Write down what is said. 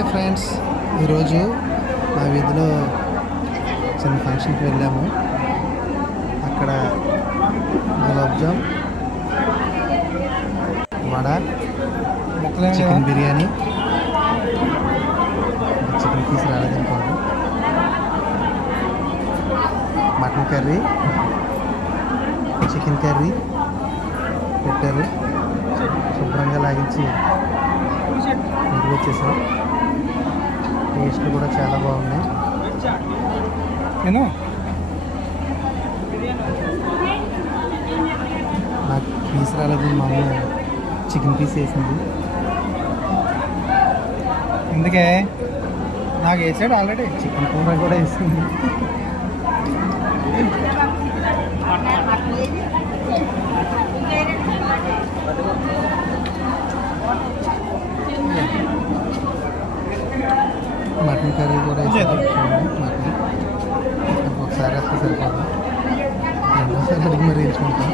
Hi friends, ఈరోజు మా వీధిలో చిన్న ఫంక్షన్కి వెళ్ళాము. అక్కడ gulab jam, vada, chicken biryani, chicken piece రాలేదనుకోండి, మటన్ కర్రీ, చికెన్ కర్రీ పెట్టారు. శుభ్రంగా లాగించి ఇంటికి వచ్చేసాం. టేస్ట్లు కూడా చాలా బాగున్నాయి. నాకు పీస్ రాలేదు, మా అమ్మ చికెన్ పీస్ వేసింది. ఎందుకే నాకు వేసాడు ఆల్రెడీ. చికెన్ కూర కూడా వేసింది. మటన్ కర్రీ కూడా వేసారు. మటన్ ఒకసారి వస్తే సరిపోదు, రెండోసారి అడిగి మరి వేసుకుంటాం.